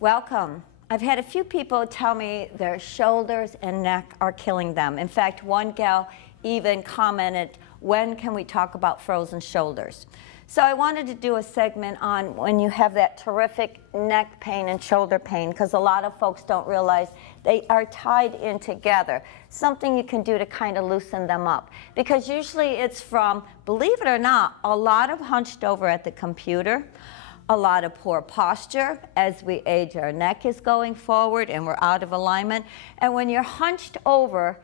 Welcome. I've had a few people tell me their shoulders and neck are killing them. In fact, one gal even commented, when can we talk about frozen shoulders? So I wanted to do a segment on when you have that terrific neck pain and shoulder pain, because a lot of folks don't realize they are tied in together. Something you can do to kind of loosen them up. Because usually it's from, believe it or not, a lot of hunched over at the computer, a lot of poor posture. As we age, our neck is going forward and we're out of alignment. And when you're hunched over,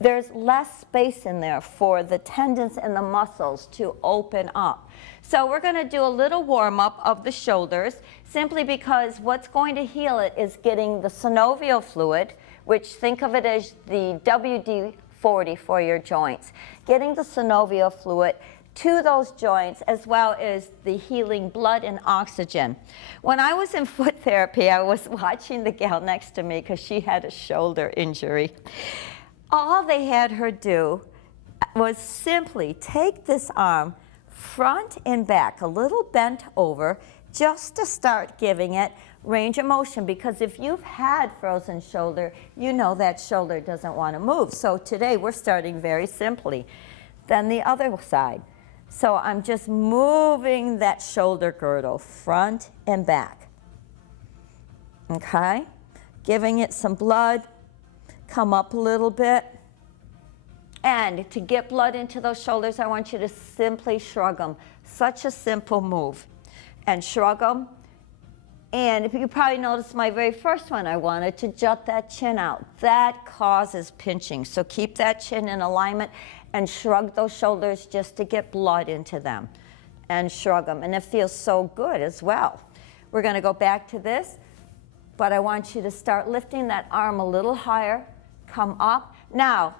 there's less space in there for the tendons and the muscles to open up. So we're going to do a little warm-up of the shoulders, simply because what's going to heal it is getting the synovial fluid, which think of it as the WD-40 for your joints. Getting the synovial fluid to those joints, as well as the healing blood and oxygen. When I was in foot therapy, I was watching the gal next to me because she had a shoulder injury. All they had her do was simply take this arm front and back, a little bent over, just to start giving it range of motion. Because if you've had frozen shoulder, you know that shoulder doesn't want to move. So today we're starting very simply. Then the other side. So I'm just moving that shoulder girdle front and back. Okay? Giving it some blood. Come up a little bit. And to get blood into those shoulders, I want you to simply shrug them. Such a simple move. And shrug them. And if you probably noticed my very first one, I wanted to jut that chin out. That causes pinching. So keep that chin in alignment and shrug those shoulders just to get blood into them. And shrug them. And it feels so good as well. We're going to go back to this. But I want you to start lifting that arm a little higher. Come up. Now,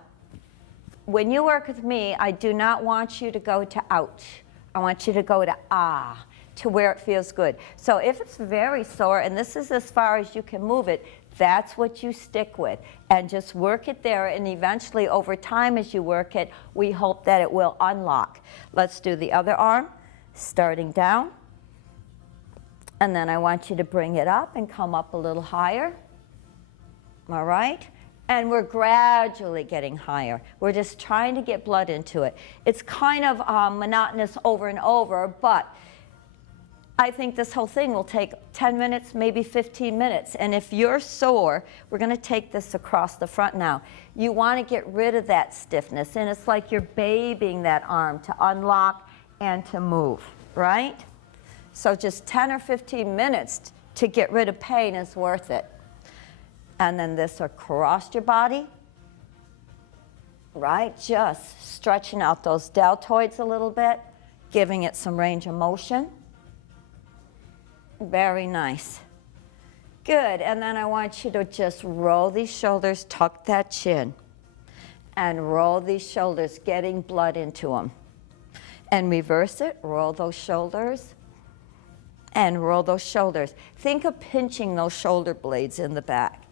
when you work with me, I do not want you to go to ouch. I want you to go to ah, to where it feels good. So if it's very sore, and this is as far as you can move it, that's what you stick with. And just work it there, and eventually over time as you work it, we hope that it will unlock. Let's do the other arm, starting down. And then I want you to bring it up and come up a little higher. All right? And we're gradually getting higher. We're just trying to get blood into it. It's kind of monotonous over and over, but I think this whole thing will take 10 minutes, maybe 15 minutes. And if you're sore, we're going to take this across the front now. You want to get rid of that stiffness, and it's like you're babying that arm to unlock and to move, right? So just 10 or 15 minutes to get rid of pain is worth it. And then this across your body, right? Just stretching out those deltoids a little bit, giving it some range of motion. Very nice. Good, and then I want you to just roll these shoulders, tuck that chin, and roll these shoulders, getting blood into them. And reverse it, roll those shoulders, and roll those shoulders. Think of pinching those shoulder blades in the back.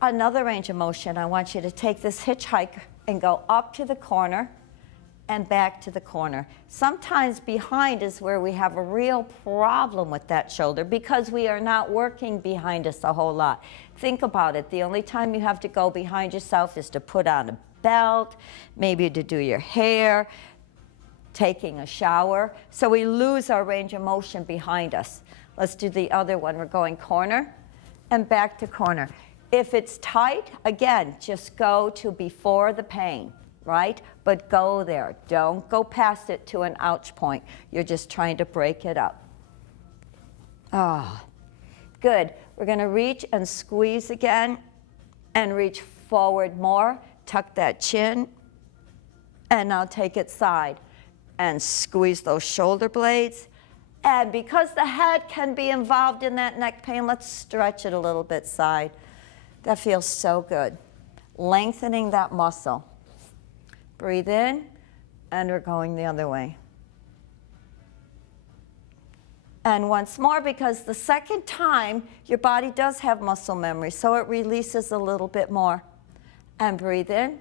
Another range of motion, I want you to take this hitchhike and go up to the corner and back to the corner. Sometimes behind is where we have a real problem with that shoulder because we are not working behind us a whole lot. Think about it. The only time you have to go behind yourself is to put on a belt, maybe to do your hair, taking a shower. So we lose our range of motion behind us. Let's do the other one. We're going corner and back to corner. If it's tight, again, just go to before the pain, right? But go there. Don't go past it to an ouch point. You're just trying to break it up. Ah, good. We're going to reach and squeeze again and reach forward more. Tuck that chin. And now take it side and squeeze those shoulder blades. And because the head can be involved in that neck pain, let's stretch it a little bit side. That feels so good. Lengthening that muscle. Breathe in, and we're going the other way. And once more, because the second time, your body does have muscle memory, so it releases a little bit more. And breathe in.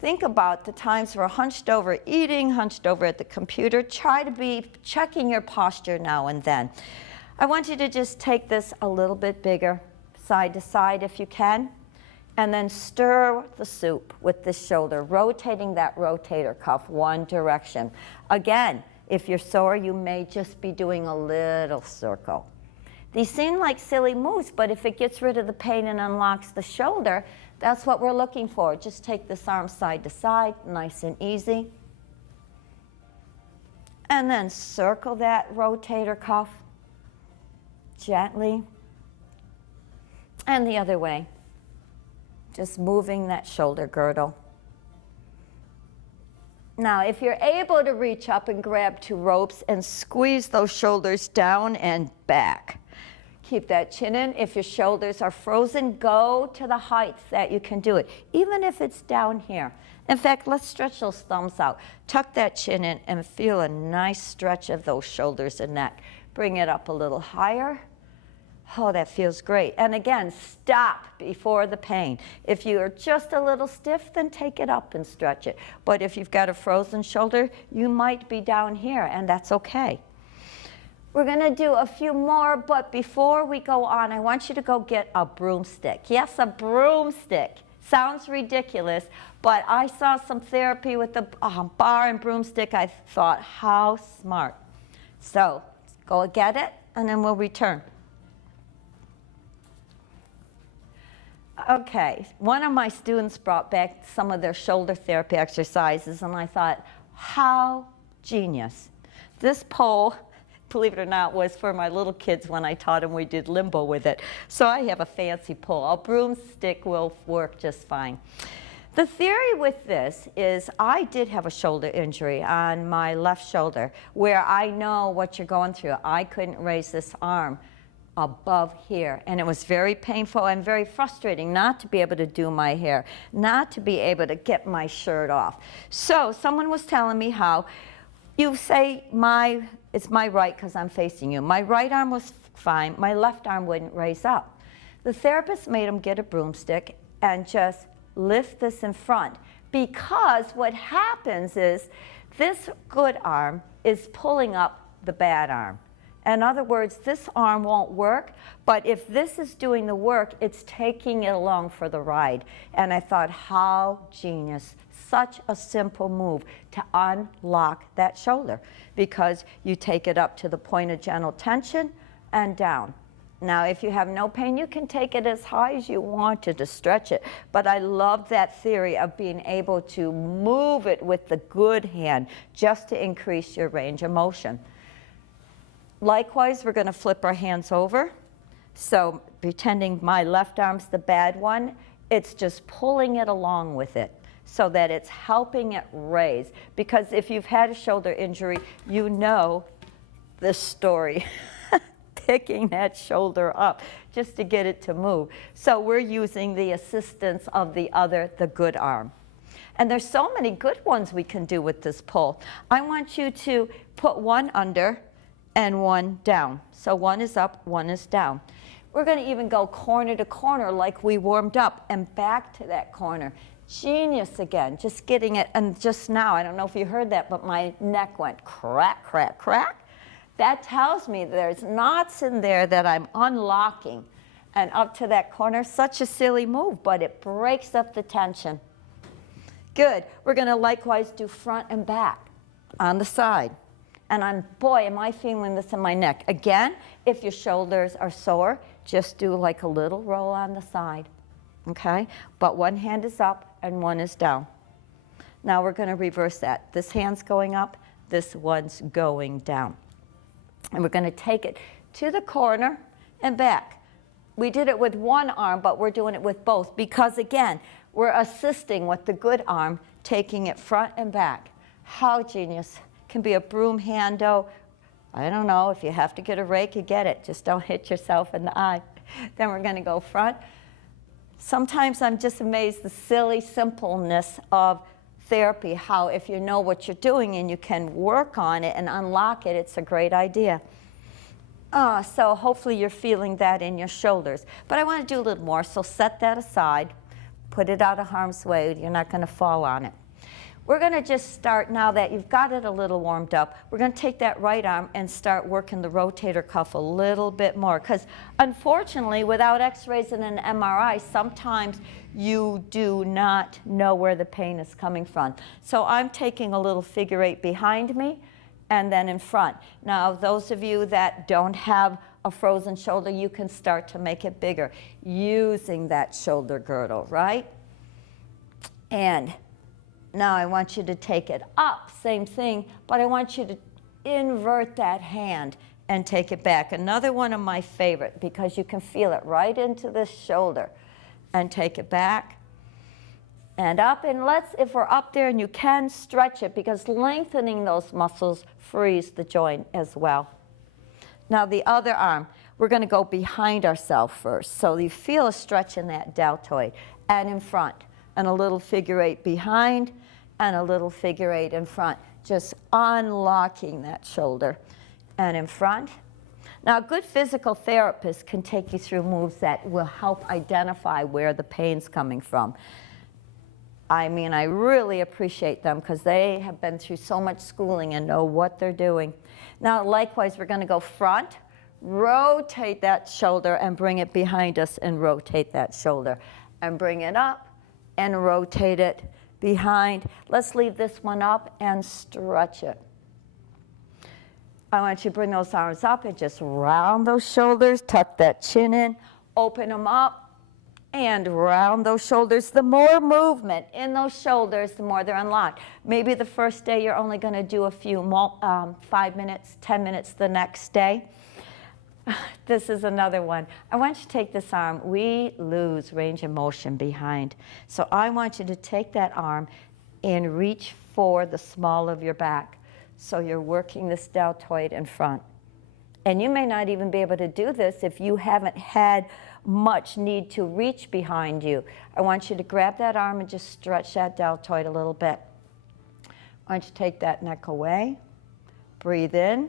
Think about the times we're hunched over eating, hunched over at the computer. Try to be checking your posture now and then. I want you to just take this a little bit bigger, side to side if you can, and then stir the soup with this shoulder, rotating that rotator cuff one direction. Again, if you're sore, you may just be doing a little circle. These seem like silly moves, but if it gets rid of the pain and unlocks the shoulder, that's what we're looking for. Just take this arm side to side, nice and easy. And then circle that rotator cuff gently. And the other way. Just moving that shoulder girdle. Now, if you're able to reach up and grab two ropes and squeeze those shoulders down and back. Keep that chin in. If your shoulders are frozen, go to the height that you can do it, even if it's down here. In fact, let's stretch those thumbs out. Tuck that chin in and feel a nice stretch of those shoulders and neck. Bring it up a little higher. Oh, that feels great. And again, stop before the pain. If you are just a little stiff, then take it up and stretch it. But if you've got a frozen shoulder, you might be down here, and that's okay. We're going to do a few more, but before we go on, I want you to go get a broomstick. Yes, a broomstick. Sounds ridiculous, but I saw some therapy with the bar and broomstick. I thought, how smart. So go get it, and then we'll return. Okay, one of my students brought back some of their shoulder therapy exercises, and I thought, how genius. This pole, believe it or not, was for my little kids when I taught them. We did limbo with it. So I have a fancy pole. A broomstick will work just fine. The theory with this is I did have a shoulder injury on my left shoulder where I know what you're going through. I couldn't raise this arm above here, and it was very painful and very frustrating not to be able to do my hair, not to be able to get my shirt off. So someone was telling me how you say it's my right because I'm facing you. My right arm was fine, my left arm wouldn't raise up. The therapist made him get a broomstick and just lift this in front, because what happens is this good arm is pulling up the bad arm. In other words, this arm won't work, but if this is doing the work, it's taking it along for the ride. And I thought, how genius. Such a simple move to unlock that shoulder, because you take it up to the point of gentle tension and down. Now, if you have no pain, you can take it as high as you wanted to stretch it. But I love that theory of being able to move it with the good hand just to increase your range of motion. Likewise, we're going to flip our hands over. So pretending my left arm's the bad one, it's just pulling it along with it so that it's helping it raise. Because if you've had a shoulder injury, you know this story. Picking that shoulder up just to get it to move. So we're using the assistance of the good arm. And there's so many good ones we can do with this pull. I want you to put one under and one down. So one is up, one is down. We're going to even go corner to corner like we warmed up and back to that corner. Genius again, just getting it. And just now, I don't know if you heard that, but my neck went crack, crack, crack. That tells me there's knots in there that I'm unlocking. And up to that corner, such a silly move, but it breaks up the tension. Good. We're going to likewise do front and back on the side. And boy, am I feeling this in my neck. Again, if your shoulders are sore, just do like a little roll on the side, okay? But one hand is up and one is down. Now we're going to reverse that. This hand's going up, this one's going down. And we're going to take it to the corner and back. We did it with one arm, but we're doing it with both because, again, we're assisting with the good arm, taking it front and back. How genius. Can be a broom handle. I don't know, if you have to get a rake, you get it. Just don't hit yourself in the eye. Then we're going to go front. Sometimes I'm just amazed the silly simpleness of therapy, how if you know what you're doing and you can work on it and unlock it, it's a great idea. So hopefully you're feeling that in your shoulders. But I want to do a little more, so set that aside. Put it out of harm's way. You're not going to fall on it. We're going to just start, now that you've got it a little warmed up, we're going to take that right arm and start working the rotator cuff a little bit more, because unfortunately, without x-rays and an MRI, sometimes you do not know where the pain is coming from. So I'm taking a little figure 8 behind me and then in front. Now, those of you that don't have a frozen shoulder, you can start to make it bigger using that shoulder girdle, right? And now I want you to take it up, same thing, but I want you to invert that hand and take it back. Another one of my favorite, because you can feel it right into the shoulder. And take it back and up. And let's, if we're up there, and you can stretch it, because lengthening those muscles frees the joint as well. Now the other arm, we're going to go behind ourselves first. So you feel a stretch in that deltoid and in front, and a little figure 8 behind and a little figure 8 in front, just unlocking that shoulder and in front. Now, a good physical therapist can take you through moves that will help identify where the pain's coming from. I mean, I really appreciate them, because they have been through so much schooling and know what they're doing. Now, likewise, we're going to go front, rotate that shoulder and bring it behind us, and rotate that shoulder and bring it up and rotate it behind. Let's leave this one up and stretch it. I want you to bring those arms up and just round those shoulders, tuck that chin in, open them up, and round those shoulders. The more movement in those shoulders, the more they're unlocked. Maybe the first day you're only going to do a few 5 minutes, 10 minutes the next day. This is another one. I want you to take this arm. We lose range of motion behind. So I want you to take that arm and reach for the small of your back. So you're working this deltoid in front. And you may not even be able to do this if you haven't had much need to reach behind you. I want you to grab that arm and just stretch that deltoid a little bit. I want you to take that neck away, breathe in,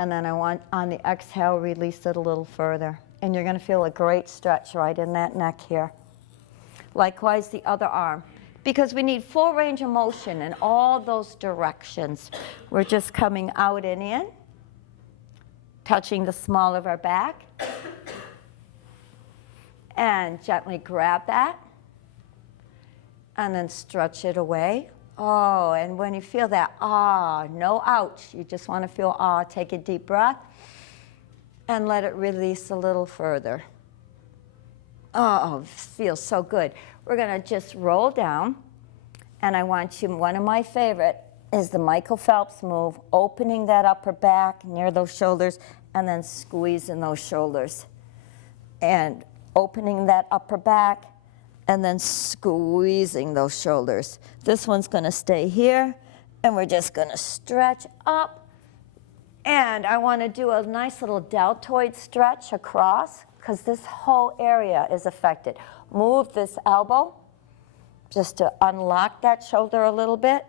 and then I want, on the exhale, release it a little further. And you're going to feel a great stretch right in that neck here. Likewise, the other arm. Because we need full range of motion in all those directions. We're just coming out and in, touching the small of our back, and gently grab that, and then stretch it away. Oh, and when you feel that, no ouch, you just want to feel take a deep breath, and let it release a little further. Oh, feels so good. We're going to just roll down, and I want you, one of my favorite is the Michael Phelps move, opening that upper back near those shoulders, and then squeezing those shoulders. And opening that upper back, and then squeezing those shoulders. This one's going to stay here, and we're just going to stretch up. And I want to do a nice little deltoid stretch across, because this whole area is affected. Move this elbow just to unlock that shoulder a little bit.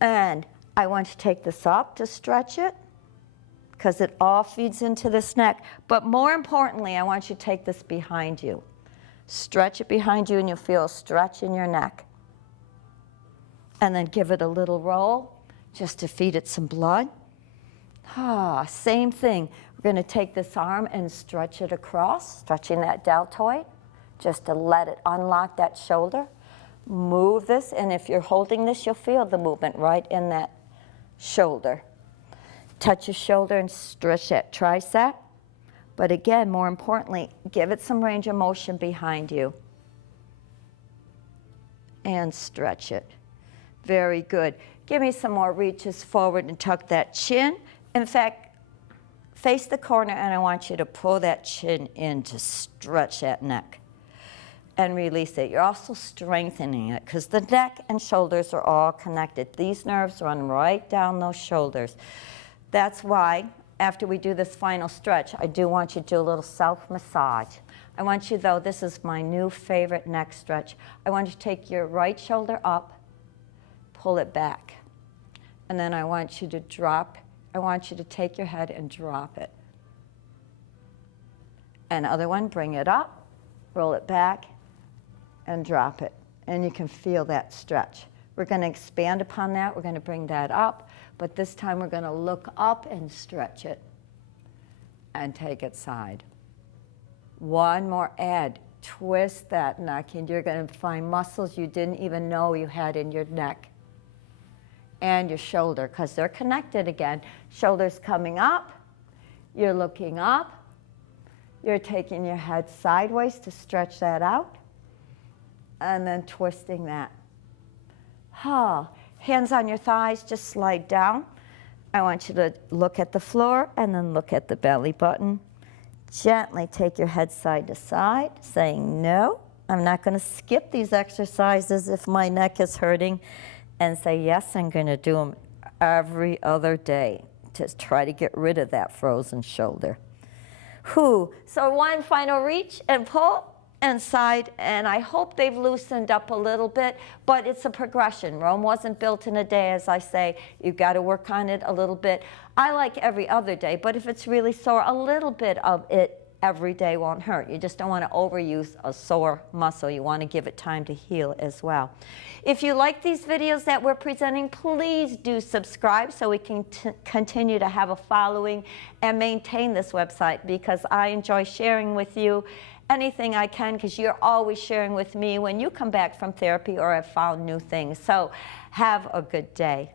And I want you to take this up to stretch it, because it all feeds into this neck. But more importantly, I want you to take this behind you. Stretch it behind you, and you'll feel a stretch in your neck. And then give it a little roll, just to feed it some blood. Same thing. We're going to take this arm and stretch it across, stretching that deltoid, just to let it unlock that shoulder. Move this, and if you're holding this, you'll feel the movement right in that shoulder. Touch your shoulder and stretch that tricep. But again, more importantly, give it some range of motion behind you. And stretch it. Very good. Give me some more reaches forward and tuck that chin. In fact, face the corner, and I want you to pull that chin in to stretch that neck and release it. You're also strengthening it, because the neck and shoulders are all connected. These nerves run right down those shoulders. That's why, after we do this final stretch, I do want you to do a little self-massage. I want you, though, this is my new favorite neck stretch. I want you to take your right shoulder up, pull it back, and then I want you to drop. I want you to take your head and drop it. And other one, bring it up, roll it back, and drop it. And you can feel that stretch. We're going to expand upon that. We're going to bring that up. But this time we're going to look up and stretch it. And take it side. One more, Ed. Twist that neck, and you're going to find muscles you didn't even know you had in your neck and your shoulder, because they're connected again. Shoulders coming up, you're looking up, you're taking your head sideways to stretch that out, and then twisting that. Hands on your thighs, just slide down. I want you to look at the floor and then look at the belly button. Gently take your head side to side, saying, no, I'm not going to skip these exercises if my neck is hurting. And say, yes, I'm going to do them every other day to try to get rid of that frozen shoulder. So one final reach and pull and side, and I hope they've loosened up a little bit, but it's a progression. Rome wasn't built in a day, as I say. You've got to work on it a little bit. I like every other day, but if it's really sore, a little bit of it every day won't hurt. You just don't want to overuse a sore muscle. You want to give it time to heal as well. If you like these videos that we're presenting, please do subscribe so we can continue to have a following and maintain this website, because I enjoy sharing with you anything I can, because you're always sharing with me when you come back from therapy or have found new things. So have a good day.